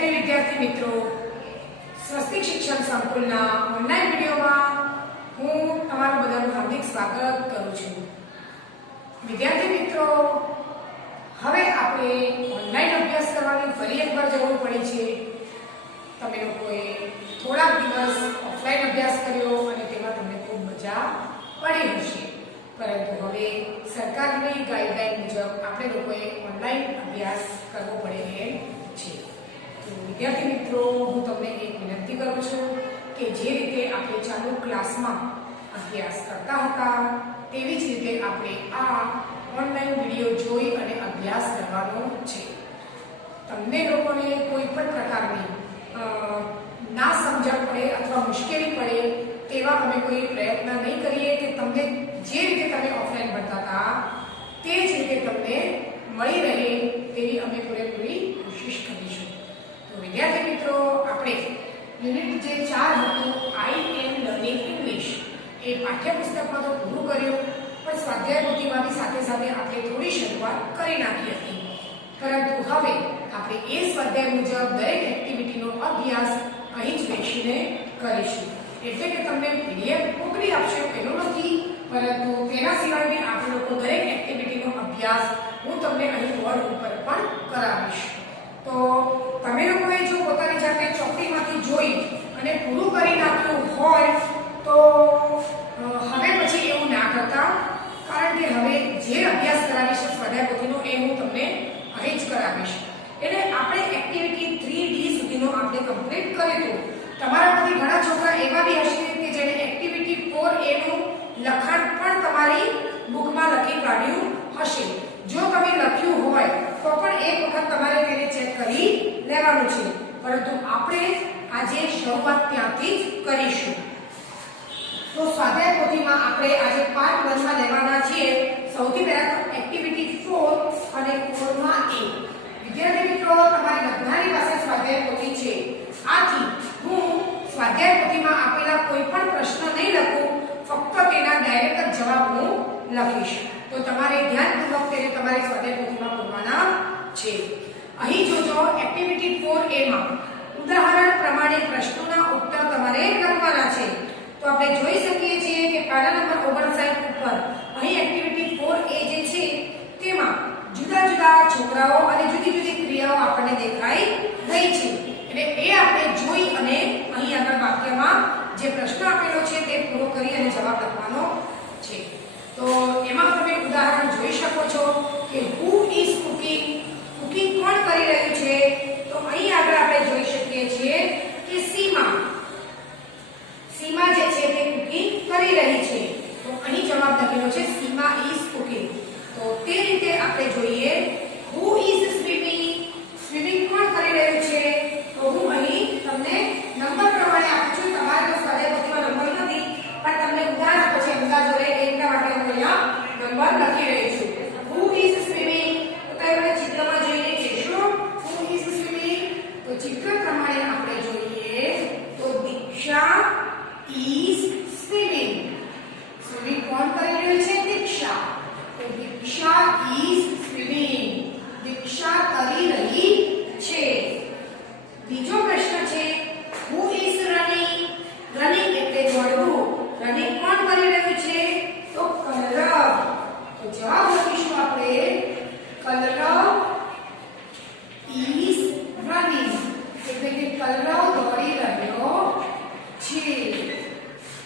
विद्यार्थी मित्रों, स्वस्तिक शिक्षण संकुलના ઓનલાઈન વિડિયોમાં હું તમારું બધાનું હાર્દિક સ્વાગત કરું છું। વિદ્યાર્થી મિત્રો, હવે આપણે ઓનલાઈન અભ્યાસ કરવાની ફરી એકવાર જરૂર પડી છે। તમે લોકોએ થોડા દિવસ ઓફલાઈન અભ્યાસ કર્યો અને તેમાં તમને ખૂબ મજા પડી હશે, પરંતુ હવે સરકારની ગાઈડલાઈન મુજબ આપણે લોકોએ ઓનલાઈન અભ્યાસ કરવો પડે એમ છે। विद्यार्थी मित्रों, हूँ तमने एक विनंती करूँ छूँ कि जे रीते आपणे चालू क्लास में अभ्यास करता था तेवी ज रीते आपणे आ ऑनलाइन विडियो जोई अने अभ्यास करवानो छे। तमने लोकोने कोईपण प्रकारनी ना समझण पड़े अथवा मुश्केली पड़े तेवा अमे कोई प्रयत्न नहीं करीए कि तमने जे रीते तमे ऑफलाइन भणता था ते ज रीते तमने मळी रहे तेवी अमे पूरेपूरी कोशिश करीशुं। विद्यार्थी मित्रों, આપણે યુનિટ જે 4 હતું આઈ એમ લર્નિંગ ઇંગ્લિશ એ પાઠ્યપુસ્તકમાં તો પૂરું કર્યું, પણ સ્વાધ્યાય પોથીમાં સાથે સાથે આપણે થોડી શરૂઆત કરી નાખી હતી। પરંતુ હવે આપણે એ સ્વાધ્યાય મુજબ દરેક એક્ટિવિટીનો અભ્યાસ અહીં જ બેસીને કરીશું। એટલે કે તમને પીડીએફ મોકલી આપશે એનું નથી, પરંતુ તેના સિવાય બી આપણે લોકો દરેક એક્ટિવિટીનો અભ્યાસ હું તમને અહીં બોર્ડ ઉપર પણ કરાવીશ। તો તમે લોકોએ જો પોતાની જાતે ચોપડીમાંથી જોઈ અને પૂરું કરી નાખ્યું હોય તો હવે પછી એવું ના કરતા, કારણ કે હવે જે અભ્યાસ કરાવીશ સ્વાધ્યાય પોથીનો એ હું તમને અહીં જ કરાવીશ। એટલે આપણે એક્ટિવિટી 3D સુધીનો આપણે કમ્પ્લીટ કર્યું। તમારામાંથી ઘણા છોકરા એવા બી હશે કે જેણે એક્ટિવિટી 4A નું લખાણ પણ તમારી બુકમાં લખી કાઢ્યું હશે। જો તમે લખ્યું હોય તો પણ એક વખત તમારે તેને ચેક કરી લેવાનું છે, પરંતુ આપણે આજે શરૂઆત ત્યાંથી જ કરીશું। તો સ્વાધ્યાય પોથીમાં આપણે આજે પાર્ટ 1 માં લેવાના છીએ સૌથી પહેલા તો એક્ટિવિટી 4 અને 4 માં A। વિદ્યાર્થી મિત્રો, તમારી બધાની પાસે સ્વાધ્યાય પોથી છે, આથી હું સ્વાધ્યાય પોથીમાં આપેલા કોઈ પણ પ્રશ્ન નહીં લખું, ફક્ત તેના ડાયરેક્ટ જ જવાબ હું લખીશ। તો તમારે ધ્યાનપૂર્વક તેને તમારી સ્વાધ્યાય પોથીમાં પૂરવાના છે। અહીં જોજો, એક્ટિવિટી 4A માં ઉદાહરણ પ્રમાણે પ્રશ્નોના ઉત્તર તમારે લખવાના છે। તો આપણે જોઈ શકીએ છીએ કે પાના નંબર 59 ઉપર અહીં એક્ટિવિટી 4A જે છે તેમાં જુદા જુદા છોકરાઓ અને જુદી જુદી ક્રિયાઓ આપણને દેખાઈ રહી છે। એટલે એ આપણે જોઈ અને અહીં આગળ વાક્યમાં જે પ્રશ્ન આપેલો છે તે પૂરો કરી અને જવાબ લખવાનો છે। તો એમાં તમે ઉદાહરણ જોઈ શકો છો કે હુ ઇઝ કુકિંગ, કુકિંગ કોણ કરી રહ્યું છે? તો અહીં આગળ આપણે જોઈ શકીએ છીએ કે સીમા જે છે તે કુકિંગ કરી રહી છે। તો અહીં જવાબ લખેલો છે સીમા ઇઝ કુકિંગ। તો તે રીતે આપણે જોઈએ હુ ઇઝ સ્વિમિંગ, સ્વિમિંગ કોણ કરી રહ્યું છે? તો હું અહીં તમને નંબર પ્રમાણે આપું છું। તમારે તો સ્વાધ્યાય પોથીમાં નંબર નથી, પણ તમને ઉદાહરણ આપો છે અંદાજો રહે એટલા માટે હું અહીંયા નંબર લખી રહી છું। હુ ઇઝ સ્વિમિંગ, તો તમે ચિત્રમાં જોઈને કહેશો હુ ઇઝ સ્વિમિંગ। તો ચિત્ર પ્રમાણે આપણે જોઈએ તો દીક્ષા ઇઝ સ્વિમિંગ। સ્વિમિંગ કોણ કરી રહ્યું છે? દીક્ષા। તો દીક્ષા ઇઝ સ્વિમિંગ, દીક્ષા કરી રહી છે। બીજો પ્રશ્ન છે હુ ઇઝ રનિંગ, રનિંગ એટલે દોડવું, રનિંગ કોણ કરી રહ્યું છે? તો કલરવ। તો જવાબ લખીશું આપણે કલરવ ઇઝ રનિંગ, એટલે કે કલરવ દોડી રહ્યો છે।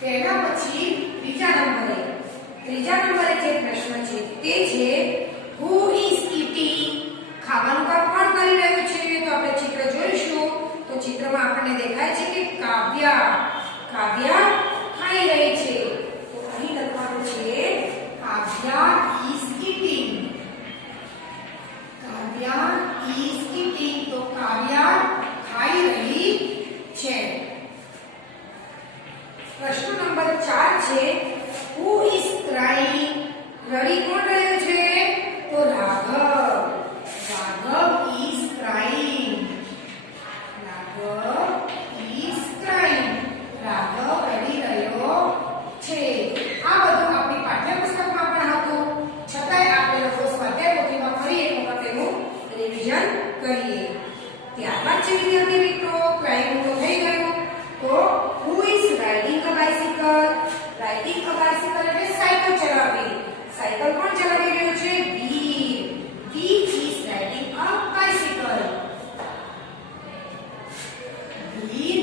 તેના પછી ત્રીજા નંબરે જે પ્રશ્ન છે તે છે હુ ઇઝ ઈટિંગ, ખાવાનું કામ કોણ કરી રહ્યું છે? તો આપણે ચિત્ર જોઈશું તો ચિત્રમાં આપણને દેખાય છે કે કાવ્યા ખાઈ રહી છે। તો અહીં લખવાનું છે Kavya is eating, Kavya is eating. તો કાવ્યા ખાઈ રહી છે। પ્રશ્ન નંબર 4 છે હુ ઇઝ ક્રાઇંગ, રડી કોણ રહ્યો છે? તો રાઘવ ઇઝ ક્રાઇંગ, રાઘવ રડી રહ્યો છે। આ બધું આપણી પાઠ્યપુસ્તકમાં પણ હતું, છતાંય આપણે લોકો સ્વાધ્યાય પોથીમાં ફરી એક વખત એનું રિવિઝન કરીએ। ત્યારબાદ છે વિદ્યાર્થી સાયકલ કોણ ચલાવી રહ્યું છે? વીર. વીર is riding a bicycle. Veer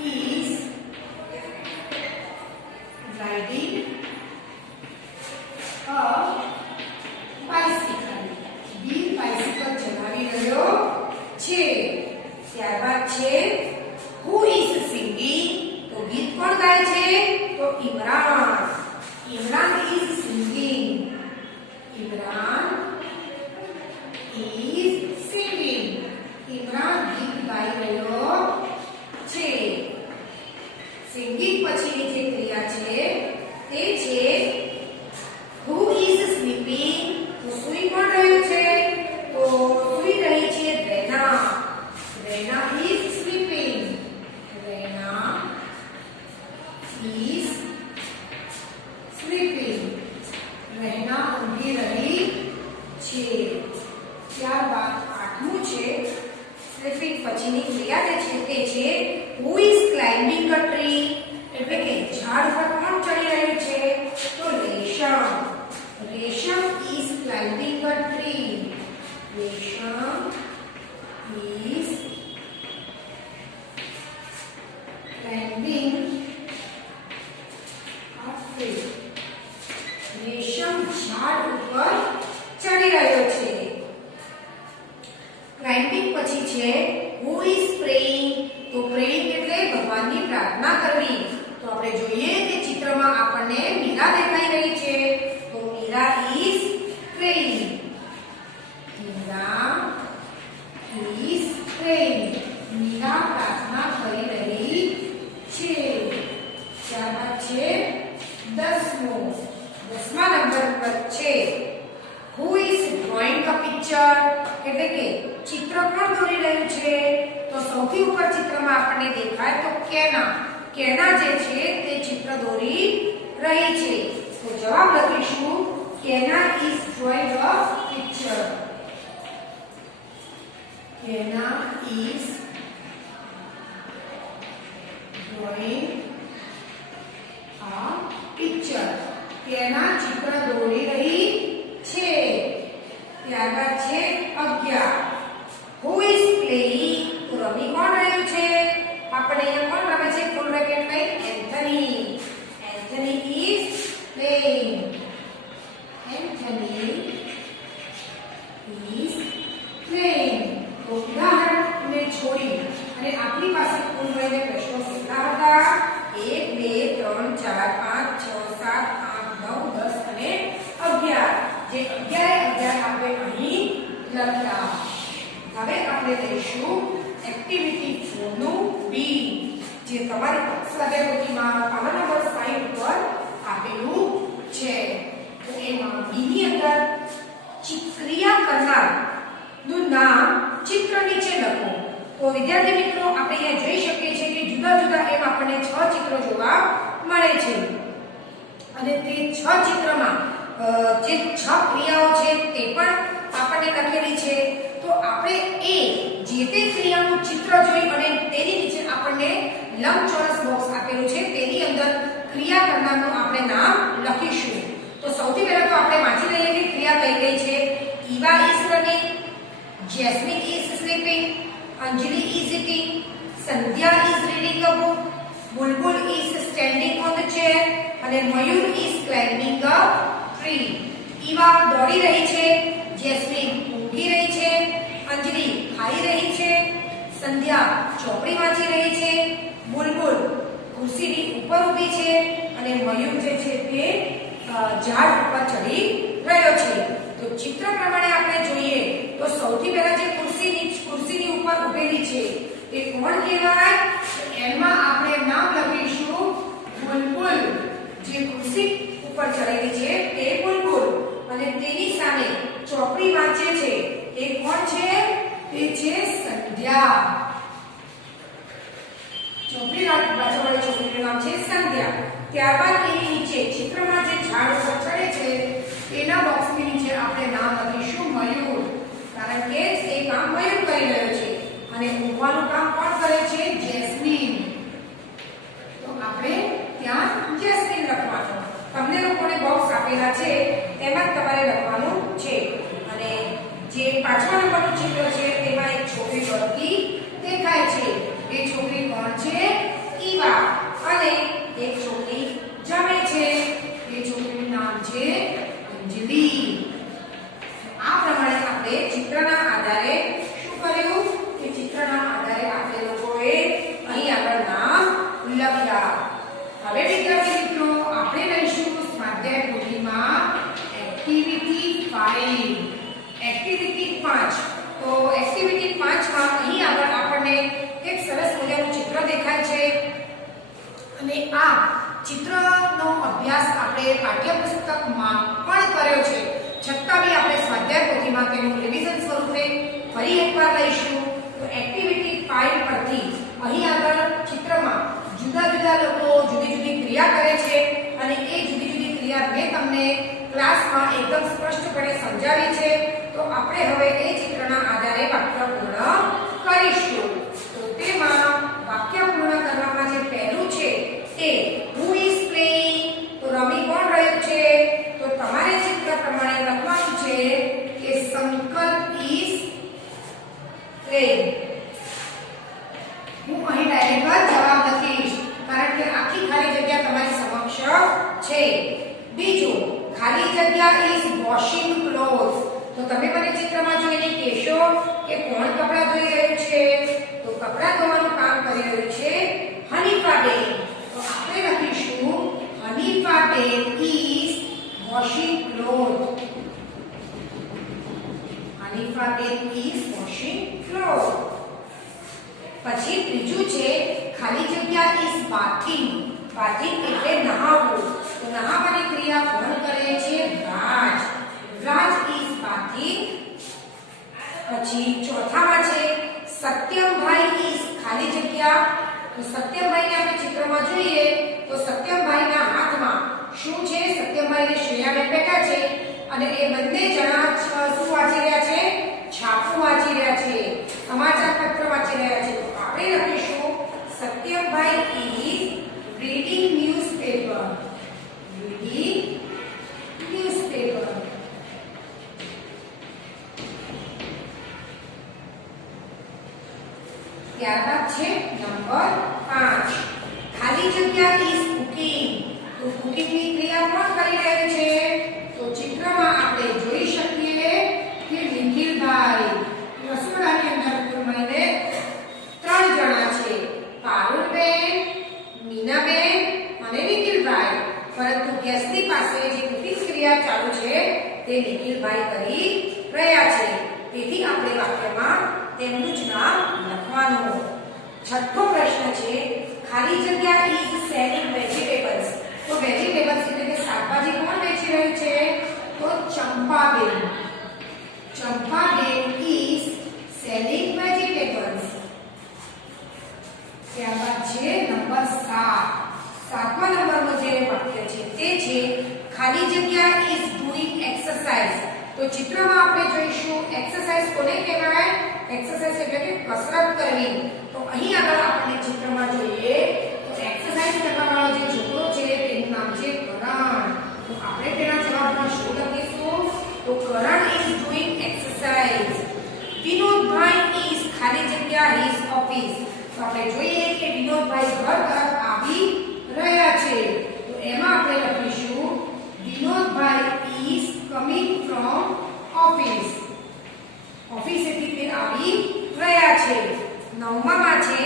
is riding a bicycle. Veer bicycle ચલાવી રહ્યો છે. ત્યારબાદ છે who is singing? તો ગીત કોણ ગાય છે? તો Imran. Imran is singing. Imran is singing. Imran ગીત ગાઈ રહ્યો છે. સિંગિંગ પછીની જે ક્રિયા છે તે છે who is sleeping? તો સૂઈ કોણ રહ્યું છે? તો સૂઈ રહી છે Raina. Raina is sleeping. Raina is sleeping. Raina ઊંઘી રહી છે. ત્યારબાદ આઠમું છે સ્લીપિંગ પછીની ક્રિયા જે છે તે છે who is climbing a tree? એટલે કે ઝાડ પર કોણ ચડી રહ્યું છે? તો રેશમ. રેશમ is climbing a tree. રેશમ is climbing a tree. રેશમ ઝાડ ઉપર ચડી રહ્યો છે. ક્લાઇમ્બિંગ પછી છે who is praying? તો પ્રેઇંગ એટલે ભગવાનની પ્રાર્થના કરવી. તો આપણે જોઈએ કે ચિત્રમાં આપણને મીરા દેખાઈ રહી છે. તો Meera is praying. Meera is praying. Meera પ્રાર્થના કરી રહી છે. ત્યારબાદ છે 10મો. 10મા નંબર પર છે who is drawing a picture? એટલે કે ચિત્ર કોણ દોરી રહ્યું છે? તો સૌથી ઉપર ચિત્રમાં આપણને દેખાય તો કેના. કેના જે છે તે ચિત્ર દોરી રહી છે. તો જવાબ લખીશું કેના is drawing a picture. કેના is drawing a picture. કેના ચિત્ર દોરી રહી છે. ત્યારબાદ છે 11. who is playing? તો રમી કોણ રહ્યું છે? આપણે અહીંયા કોણ રમે છે? ફૂલ બ્રેકેટ લઈ Anthony. Anthony is playing. Anthony is playing. તો ઉદાહરણને છોડી અને આપણી પાસે કુલ મળીને પ્રશ્નો કેટલા હતા? 1 2 3 4 5 6 7 8 9 10 અને 11. જે 11 આપણે અહીં લખ્યા. હવે આપણે લઈશું એક્ટિવિટી 4 નું બી, જે તમારી સ્વાધ્યાયપોથીમાં પાના નંબર 5 પર આપેલું છે. તો એમાં બી ની અંદર ક્રિયા કરનાર નું નામ ચિત્ર નીચે લખો. તો વિદ્યાર્થી મિત્રો આપણે અહીંયા જોઈ શકીએ છીએ કે જુદા જુદા એમ આપણને 6 ચિત્રો જોવા મળે છે. અને તે 6 ચિત્રમાં જે 6 ક્રિયાઓ છે તે પણ આપણને લખેલી છે. તો આપણે એ જે તે ક્રિયાનું ચિત્ર જોઈ અને તેની નીચે આપણને લંબચોરસ બોક્સ આપેલું છે તેની અંદર ક્રિયા કરનારનું આપણે નામ લખીશું. તો સૌથી પહેલા તો આપણે વાંચી લઈએ કે ક્રિયા કઈ કઈ છે. Eva is running, Jasmine is sleeping, Anjali is eating, Sandhya is reading a book, Bulbul is standing on the chair અને મયુર is climbing a tree. Eva દોડી રહી છે, જેસ્મીન ઊંઘી રહી છે, અંજલિ ખાઈ રહી છે, સંધ્યા ચોપડી વાંચી રહી છે, બુલબુલ ખુરશીની ઉપર ઊભી છે અને મયુર જે છે તે ઝાડ ઉપર ચડી રહ્યો છે. તો ચિત્ર પ્રમાણે આપણે જોઈએ તો સૌથી પહેલા જે ખુરશીની ઉપર ઊભેલી છે એ કોણ કહેવાય? એમાં આપણે નામ લખીશું બુલબુલ. જે ખુરશી ઉપર ચડેલી છે તે બુલબુલ અને તેની સામે ચોપડી વાંચે છે એ કોણ છે? તે છે સંધ્યા. ચોપડી વાંચવાવાળી છોકરીનું નામ છે સંધ્યા. ત્યારબાદ એની નીચે ચિત્રમાં જે ઝાડ ઉપર ચડે છે તેના બોક્સની નીચે આપણે નામ લખીશું મયુર, કારણ કે તે કામ મયુર કરી રહ્યો છે અને ઊંઘવાનું કામ કોણ કરે છે? જેસ્મીન. તો આપણે ત્યાં જેસ્મીન લખવાનું. તમને લોકોને બોક્સ આપેલું આપેલા છે તેમાં તમારે લખવાનું છે. અને જે 5મા નંબરનું ચિત્ર છે તેમાં એક છોકરી પડતી દેખાય છે. એ છોકરી કોણ છે? ઈવા. અને એક છોકરી જમે છે. એ છોકરીનું નામ છે અંજલિ. આ પ્રમાણે આપણે ચિત્રના આધારે શું કર્યું કે ચિત્રના આધારે આપણે લોકોએ અહીં આગળ નામ લખ્યા. હવે વિદ્યાર્થી મિત્રો આપણે લઈશું સ્વાધ્યાય પોથીમાં એક્ટિવિટી 5. એક્ટિવિટી 5. તો એક્ટિવિટી 5 માં અહીં આગળ આપણને એક સરસ મજાનું ચિત્ર દેખાય છે. અને આ ચિત્રનો અભ્યાસ આપણે પાઠ્યપુસ્તકમાં પણ કર્યો છે, છતાં બી આપણે સ્વાધ્યાય પોથીમાં તેનું રિવિઝન સ્વરૂપે ફરી એકવાર લઈશું. તો એક્ટિવિટી 5 પરથી અહીં આગળ ચિત્રમાં જુદા જુદા લોકો જુદી જુદી ક્રિયા કરે છે અને એ જુદી જુદી ક્રિયા મેં તમને ક્લાસમાં એકદમ સ્પષ્ટપણે સમજાવી છે. તો આપણે હવે એ ચિત્રના આધારે વાક્ય પૂર્ણ કરીશું. તો તેમાં વાક્ય પૂર્ણ કરવામાં જે પહેલું છે તે who is playing. તો રમી કોણ રહ્યું છે? તો તમારે ચિત્ર પ્રમાણે લખવાનું છે કે સંકલ્પ is playing. હું અહીં ડાયરેક્ટ જવાબ લખીશ કારણ કે આખી ખાલી જગ્યા તમારી સમક્ષ છે. બીજું, ખાલી જગ્યા is washing clothes. તો તમે મને ચિત્રમાં જોઈને કહેશો કે કોણ કપડાં ધોઈ રહ્યું છે? તો કપડાં ધોવાનું કામ કરી રહ્યું છે હનીફાબેન. તો આપણે લખીશું હનીફાબેન is washing clothes. હનીફાબેન is washing clothes. પછી ત્રીજું છે ખાલી જગ્યા is bathing. bathing એટલે નહાવું. તો નહાવાની ક્રિયા કોણ કરે છે? રાજ. રાજ is bathing. પછી ચોથામાં છે સત્યમભાઈ is ખાલી જગ્યા. તો સત્યમભાઈને આપણે ચિત્રમાં જોઈએ તો સત્યમભાઈના હાથમાં શું છે? સત્યમભાઈને શ્રેયાબેન બેઠા છે અને એ બંને જણા શું વાંચી રહ્યા છે? છાપું વાંચી રહ્યા છે, સમાચાર પત્ર વાંચી રહ્યા છે. તો આપણે લખીશું સત્યમભાઈ is reading newspaper. reading newspaper. ત્યારબાદ છે નંબર 5 ખાલી જગ્યા is cooking. તો કુકિંગની ક્રિયા કોણ કરી રહ્યું છે? તો ચિત્રમાં આપણે જોઈ શકીએ કે નિખિલભાઈ રસોડાની અંદર કુલ મળીને 3 જણા છે, પારુલબેન, મીનાબેન અને નિખિલભાઈ. પરંતુ ગેસની પાસે જે કુકિંગ ક્રિયા ચાલુ છે તે નિખિલભાઈ કરી રહ્યા છે. તેથી આપણે વાક્યમાં તેમનું જ નામ લખવાનું. છઠ્ઠો પ્રશ્ન છે ખાલી જગ્યા is selling vegetables. તો વેજીટેબલ્સ એટલે કે શાકભાજી કોણ વેચી રહ્યું છે? તો Champaben. Champaben is selling vegetables. ત્યારબાદ છે નંબર 7. 7મા નંબરનું જે વાક્ય છે તે છે ખાલી જગ્યા is doing exercise. તો ચિત્રમાં આપણે જોઈશું એક્સરસાઇઝ કોને કહેવાય? એક્સરસાઇઝ એટલે કે કસરત કરવી. તો અહીં આગળ આપણે ચિત્રમાં જોઈએ તો એક્સરસાઇઝ કરવા વાળો જે છોકરો છે તેનું નામ છે કરણ. તો આપણે તેના જવાબમાં શું લખીશું? તો કરણ is doing exercise. Vinodbhai is ખાલી જગ્યા his office. તો આપણે જોઈએ કે વિનોદભાઈ ઘર તરફ આવી રહ્યા છે. તો એમાં આપણે લખીશું Vinodbhai is coming from office. ઓફિસેથી તે આવી રહ્યા છે. 9માં છે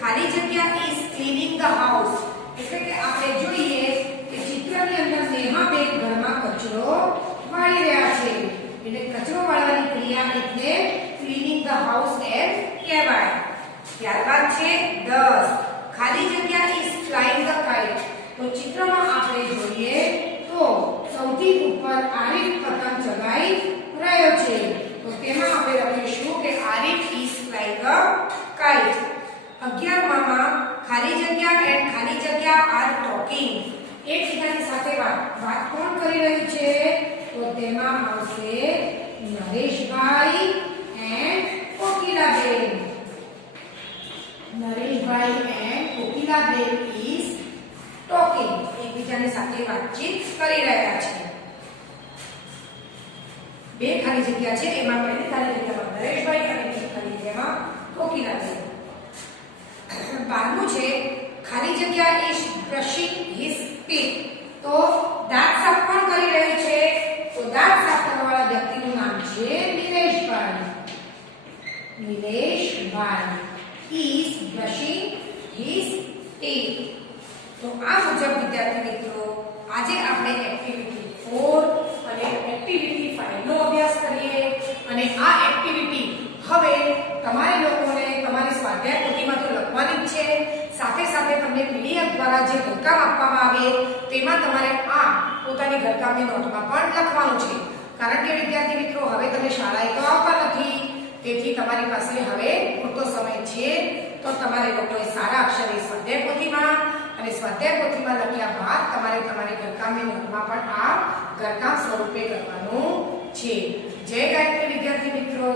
ખાલી જગ્યા is cleaning the house. એટલે કે આપણે જોઈએ કે ચિત્રની અંદર નેહાબેન ઘરમાં કચરો વાળી રહ્યા છે. એટલે કચરો વાળવાની ક્રિયા એટલે cleaning the house એમ કહેવાય. ત્યારબાદ છે 10 ખાલી જગ્યા is flying the kite. તો ચિત્રમાં આપણે જોઈએ તો સૌથી ઉપર આરીફ પતંગ ચગાઈ રહ્યો છે. તો તેમાં આપણે લખીશું કે Arif is flying a kite. 11માં ખાલી જગ્યા એન્ડ ખાલી જગ્યા are talking. એકબીજાની સાથે વાત કોણ કરી રહ્યું છે? તો તેમાં આવશે Nareshbhai and Kokilaben. Nareshbhai and Kokilaben is talking. એકબીજાની સાથે વાતચીત કરી રહ્યા છે. બે ખાલી જગ્યા છે, એમાં પહેલી ખાલી જગ્યામાં નરેશભાઈ અને બીજી ખાલી જગ્યામાં કોકિલાબેન. 12મું છે ખાલી જગ્યા ઇઝ બ્રશિંગ હિઝ ટીથ. તો દાંત સાફ કોણ કરી રહ્યું છે? તો દાંત સાફ કરવાવાળા વ્યક્તિનું નામ છે નિલેશભાઈ. નિલેશભાઈ ઇઝ બ્રશિંગ હિઝ ટીથ. તો આ મુજબ વિદ્યાર્થી મિત્રો આજે આપણે એક્ટિવિટી 4 અને એક્ટિવિટી 5 નો અભ્યાસ કરીએ. અને આ એક્ટિવિટી હવે તમારે લોકોને તમારી સ્વાધ્યાય પોથીમાં તો લખવાની જ છે, સાથે સાથે તમને પીડીએફ દ્વારા જે ઘરકામ આપવામાં આવે તેમાં તમારે આ પોતાની ઘરકામની નોટમાં પણ લખવાનું છે. કારણ કે વિદ્યાર્થી મિત્રો હવે તમે શાળાએ તો આવતા નથી, તેથી તમારી પાસે હવે પૂરતો સમય છે. તો તમારે લોકોએ સારા અક્ષરે સ્વાધ્યાય પોથીમાં અને સ્વાધ્યાય પોથીમાં લખ્યા બાદ તમારે તમારી ઘરકામની નોટમાં પણ આ ઘરકામ સ્વરૂપે કરવાનું છે. જય ગાયત્રી વિદ્યાર્થી મિત્રો.